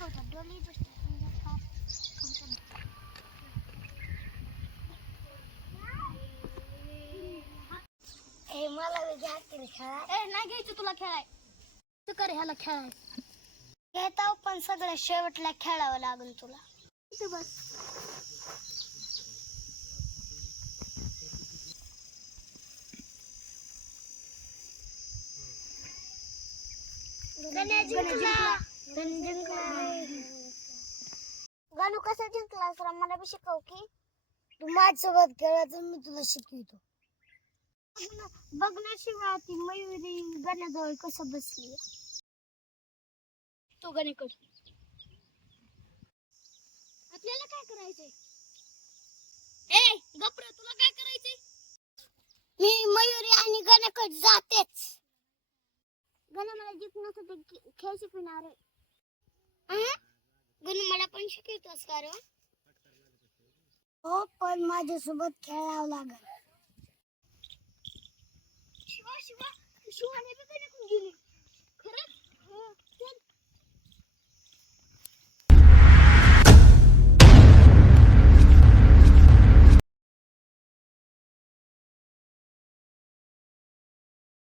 शिकवतात डोली गोष्ट ए मला घ्या की खेळाय ए नाही घ्यायचं तुला खेळाय तू कर ह्याला खेळाय घेताव पण सगळं शेवटला खेळावं लागेल तुला इथं बस गणू कसं जिंकलास रा मला बी शिकव की तू माझ्यासोबत खेळायचं मी तुला शिकवतो बघण्याशिवाय ती मयुरी गण्याजवळ कसं बसली तो गणेकड आपल्याला काय करायचंय ए गप्र तुला काय करायचंय मी मयुरी आणि गण्याकड जातेच गणा मला जिंकण्यासाठी खेळ शिकवणार आहे गणू मला पण शिकवतोस का रे हो पण माझ्यासोबत खेळावं लागेल शिवा शिवाने बी गणिकून गेली